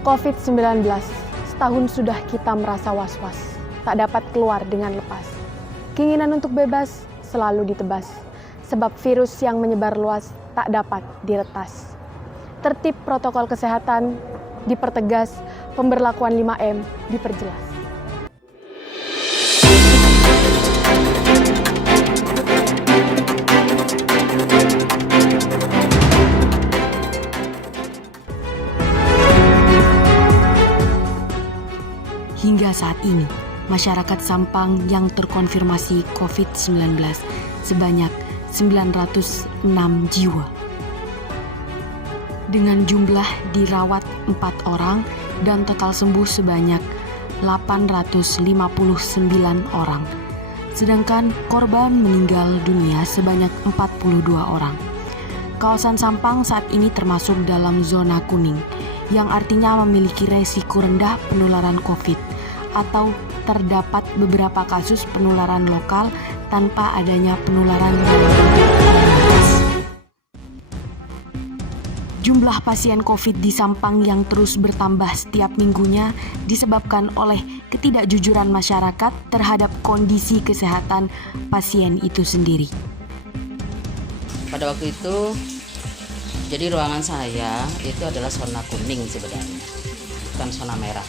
COVID-19, setahun sudah kita merasa was-was, tak dapat keluar dengan lepas. Keinginan untuk bebas selalu ditebas, sebab virus yang menyebar luas tak dapat diretas. Tertib protokol kesehatan dipertegas, pemberlakuan 5M diperjelas. Hingga saat ini, masyarakat Sampang yang terkonfirmasi COVID-19 sebanyak 906 jiwa. Dengan jumlah dirawat 4 orang dan total sembuh sebanyak 859 orang. Sedangkan korban meninggal dunia sebanyak 42 orang. Kawasan Sampang saat ini termasuk dalam zona kuning, yang artinya memiliki resiko rendah penularan COVID atau terdapat beberapa kasus penularan lokal tanpa adanya penularan dalam bentuk komunitas. Jumlah pasien COVID di Sampang yang terus bertambah setiap minggunya disebabkan oleh ketidakjujuran masyarakat terhadap kondisi kesehatan pasien itu sendiri. Pada waktu itu, jadi ruangan saya itu adalah zona kuning sebenarnya, bukan zona merah.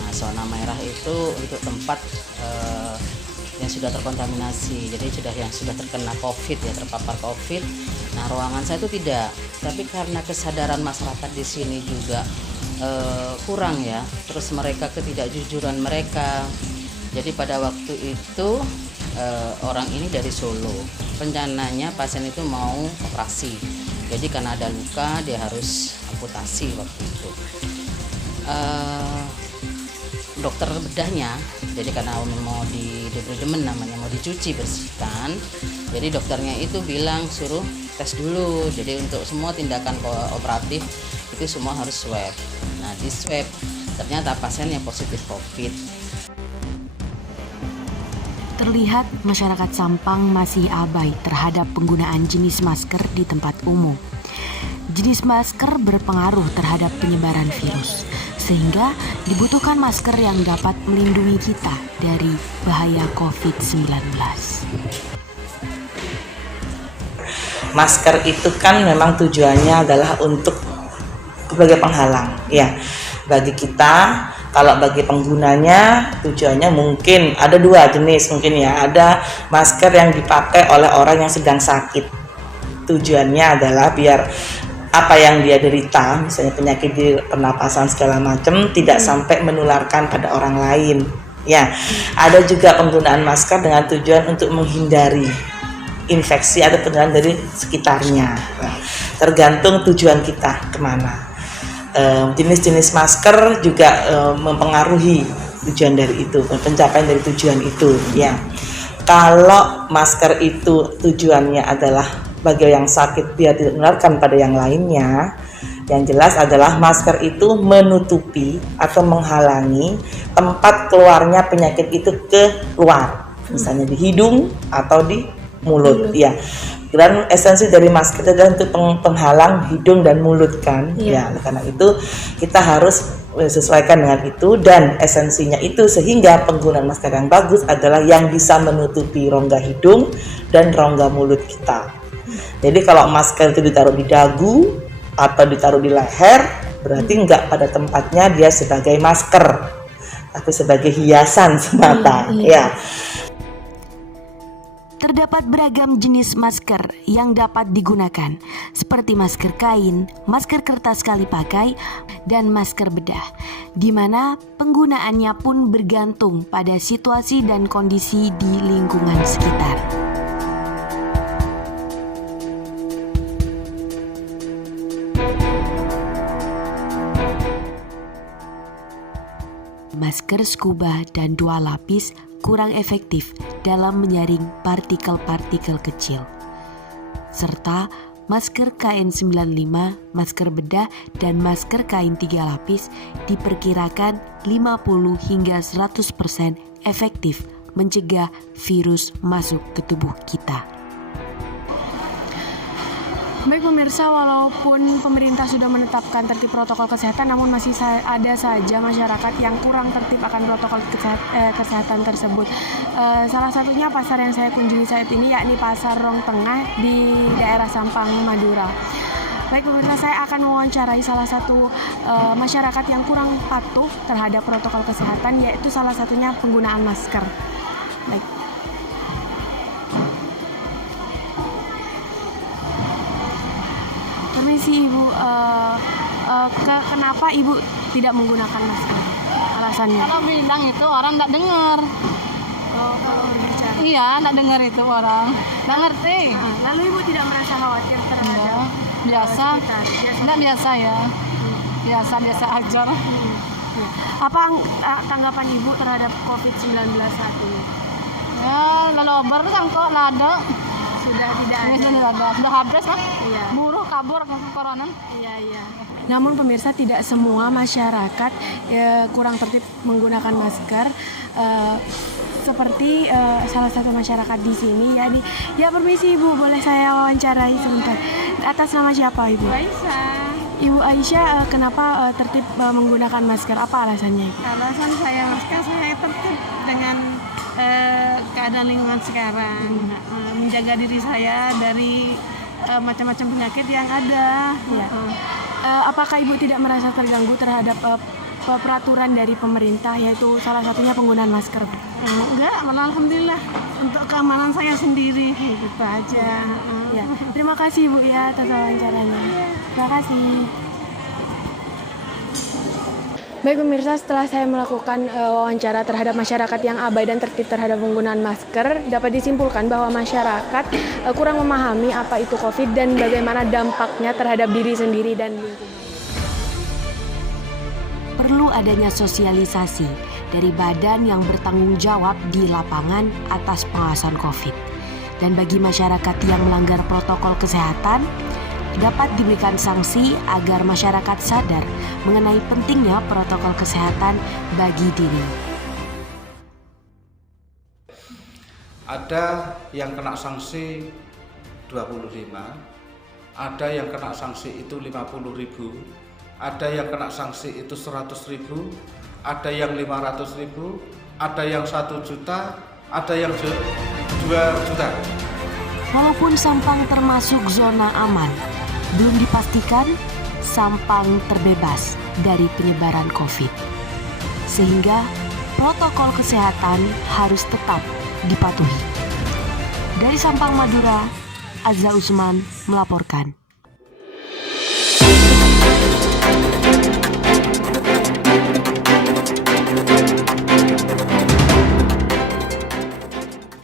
Nah, zona merah itu untuk tempat yang sudah terkontaminasi, jadi yang sudah terkena COVID, ya terpapar COVID. Nah, ruangan saya itu tidak, tapi karena kesadaran masyarakat di sini juga kurang ya, terus mereka ketidakjujuran mereka. Jadi pada waktu itu orang ini dari Solo, rencananya pasien itu mau operasi. Jadi karena ada luka dia harus amputasi waktu itu. Dokter bedahnya, jadi karena mau di departemen namanya, mau dicuci bersihkan. Jadi dokternya itu bilang suruh tes dulu. Jadi untuk semua tindakan operatif itu semua harus swab. Nah di swab ternyata pasien yang positif COVID. Terlihat masyarakat Sampang masih abai terhadap penggunaan jenis masker di tempat umum. Jenis masker berpengaruh terhadap penyebaran virus, sehingga dibutuhkan masker yang dapat melindungi kita dari bahaya COVID-19. Masker itu kan memang tujuannya adalah untuk sebagai penghalang, ya. Bagi kita, kalau bagi penggunanya tujuannya mungkin ada 2 jenis mungkin ya. Ada masker yang dipakai oleh orang yang sedang sakit. Tujuannya adalah biar apa yang dia derita, misalnya penyakit di pernapasan segala macam, tidak sampai menularkan pada orang lain. Ya, ada juga penggunaan masker dengan tujuan untuk menghindari infeksi atau penularan dari sekitarnya. Nah, tergantung tujuan kita kemana. Jenis-jenis masker juga mempengaruhi tujuan dari itu, pencapaian dari tujuan itu. Ya, kalau masker itu tujuannya adalah bagi yang sakit biar tidak menularkan pada yang lainnya, yang jelas adalah masker itu menutupi atau menghalangi tempat keluarnya penyakit itu keluar, misalnya di hidung atau di mulut. Ya, dan esensi dari masker itu adalah untuk penghalang hidung dan mulut kan. Ya, karena itu kita harus sesuaikan dengan itu, dan esensinya itu sehingga penggunaan masker yang bagus adalah yang bisa menutupi rongga hidung dan rongga mulut kita. Jadi kalau masker itu ditaruh di dagu atau ditaruh di leher, berarti enggak pada tempatnya dia sebagai masker, tapi sebagai hiasan semata. Ya. Terdapat beragam jenis masker yang dapat digunakan, seperti masker kain, masker kertas sekali pakai, dan masker bedah, di mana penggunaannya pun bergantung pada situasi dan kondisi di lingkungan sekitar. Masker scuba dan 2 lapis kurang efektif dalam menyaring partikel-partikel kecil. Serta masker KN95, masker bedah, dan masker kain 3 lapis diperkirakan 50 hingga 100% efektif mencegah virus masuk ke tubuh kita. Baik pemirsa, walaupun pemerintah sudah menetapkan tertib protokol kesehatan, namun masih ada saja masyarakat yang kurang tertib akan protokol kesehatan tersebut. Salah satunya pasar yang saya kunjungi saat ini, yakni Pasar Rong Tengah di daerah Sampang, Madura. Baik pemirsa, saya akan mewawancarai salah satu masyarakat yang kurang patuh terhadap protokol kesehatan, yaitu salah satunya penggunaan masker. Baik. Permisi Ibu, kenapa Ibu tidak menggunakan masker? Alasannya? Kalau bilang itu orang nggak dengar. Oh, kalau berbicara. Iya, nggak dengar itu orang. Nggak ngerti. Lalu Ibu tidak merasa khawatir terhadap Enggak. Biasa. sekitar? Nggak biasa ya. Biasa aja. Ya. Apa tanggapan Ibu terhadap COVID-19 saat ini? Ya, lalu obar kan kok lada. Sudah tidak Ini ada. sudah ada. Sudah habis lah. Iya. Buruh kabur ke corona. Iya. Namun pemirsa, tidak semua masyarakat kurang tertib menggunakan masker. Seperti salah satu masyarakat di sini, ya permisi Ibu, boleh saya wawancarai sebentar. Atas nama siapa Ibu? Aisyah. Ibu Aisyah, kenapa tertib menggunakan masker? Apa alasannya Ibu? Alasan saya masker, saya tertib dengan keadaan lingkungan sekarang, menjaga diri saya dari macam-macam penyakit yang ada. Ya. Apakah Ibu tidak merasa terganggu terhadap peraturan dari pemerintah, yaitu salah satunya penggunaan masker? Enggak, malah alhamdulillah untuk keamanan saya sendiri, gitu aja. Ya. Terima kasih Ibu ya atas wawancaranya. Terima kasih. Baik pemirsa, setelah saya melakukan wawancara terhadap masyarakat yang abai dan tertib terhadap penggunaan masker, dapat disimpulkan bahwa masyarakat kurang memahami apa itu COVID dan bagaimana dampaknya terhadap diri sendiri dan lingkungan. Perlu adanya sosialisasi dari badan yang bertanggung jawab di lapangan atas pengawasan COVID. Dan bagi masyarakat yang melanggar protokol kesehatan, dapat diberikan sanksi agar masyarakat sadar mengenai pentingnya protokol kesehatan bagi diri. Ada yang kena sanksi 25, ada yang kena sanksi itu 50.000, ada yang kena sanksi itu 100.000, ada yang 500.000, ada yang 1 juta, ada yang 2 juta. Walaupun Sampang termasuk zona aman, belum dipastikan Sampang terbebas dari penyebaran COVID. Sehingga protokol kesehatan harus tetap dipatuhi. Dari Sampang, Madura, Azza Usman melaporkan.